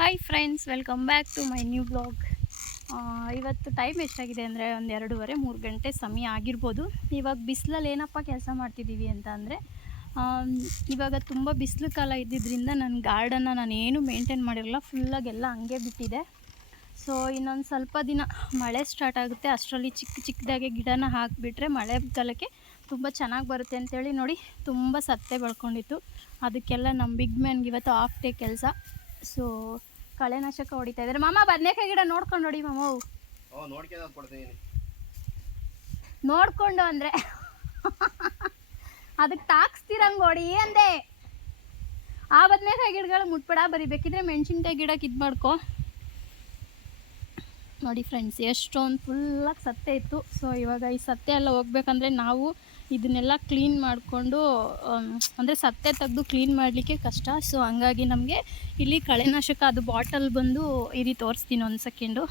Hi friends, welcome back to my new blog. ಇವತ್ತು time ಎಷ್ಟಾಗಿದೆ ಅಂದರೆ ಒಂದು 2:30-3 ಗಂಟೆ ಸಮಯ ಆಗಿರ್ಬೋದು. ಇವಾಗ ಬಿಸಿಲಲ್ಲಿ ಏನಪ್ಪ ಕೆಲಸ ಮಾಡ್ತಿದ್ದೀವಿ ಅಂತ ಅಂದರೆ, ಇವಾಗ ತುಂಬ ಬಿಸಿಲು ಕಾಲ ಇದ್ದಿದ್ದರಿಂದ ನನ್ನ ಗಾರ್ಡನ್ನ ನಾನೇನು ಮೇಂಟೈನ್ ಮಾಡಿರಲ್ಲ, ಫುಲ್ಲಾಗೆಲ್ಲ ಹಂಗೆ ಬಿಟ್ಟಿದೆ. ಸೊ ಇನ್ನೊಂದು ಸ್ವಲ್ಪ ದಿನ ಮಳೆ ಸ್ಟಾರ್ಟ್ ಆಗುತ್ತೆ, ಅಷ್ಟರಲ್ಲಿ ಚಿಕ್ಕದಾಗೆ ಗಿಡನ ಹಾಕಿಬಿಟ್ರೆ ಮಳೆಗಾಲಕ್ಕೆ ತುಂಬ ಚೆನ್ನಾಗಿ ಬರುತ್ತೆ ಅಂತೇಳಿ ನೋಡಿ ತುಂಬ ಸತ್ತೆ ಬೆಳ್ಕೊಂಡಿತ್ತು. ಅದಕ್ಕೆಲ್ಲ ನಮ್ಮ ಬಿಗ್ ಮ್ಯಾನ್ಗೆ ಇವತ್ತು ಹಾಫ್ ಡೇ ಕೆಲಸ. ಸೊ ಕಳೆನಾಶಕ ಹೊಡಿತಾ ಇದ್ದಾರೆ. ಮಾಮ ಬದನೆಕಾಯಿ ಗಿಡ ನೋಡ್ಕೊಂಡು ನೋಡಿ ಮಾಮ. ನೋಡ್ಕೊಂಡು ಅಂದರೆ ಅದಕ್ಕೆ ತಾಕ್ಸ್ತಿರಂಗೆ ಹೊಡಿ ಅಂದೆ. ಆ ಬದನೆಕಾಯಿ ಗಿಡಗಳು ಮುಟ್ಬೇಡ, ಬರಿಬೇಕಿದ್ರೆ ಮೆಣಸಿನ್ಕಾಯಿ ಗಿಡಕ್ಕೆ ಇದು ಮಾಡ್ಕೊ. ನೋಡಿ ಫ್ರೆಂಡ್ಸ್, ಎಷ್ಟೊಂದು ಫುಲ್ಲಾಗಿ ಸತ್ತೆ ಇತ್ತು. ಸೊ ಇವಾಗ ಈ ಸತ್ತೆ ಎಲ್ಲ ಹೋಗ್ಬೇಕಂದ್ರೆ ನಾವು ಇದನ್ನೆಲ್ಲ ಕ್ಲೀನ್ ಮಾಡಿಕೊಂಡು, ಅಂದರೆ ಸತ್ತೆ ತೆಗೆದು ಕ್ಲೀನ್ ಮಾಡಲಿಕ್ಕೆ ಕಷ್ಟ. ಸೊ ಹಂಗಾಗಿ ನಮಗೆ ಇಲ್ಲಿ ಕಳೆನಾಶಕ ಅದು ಬಾಟಲ್ ಬಂದು ಇರಿ ತೋರಿಸ್ತೀನಿ ಒಂದು ಸೆಕೆಂಡು.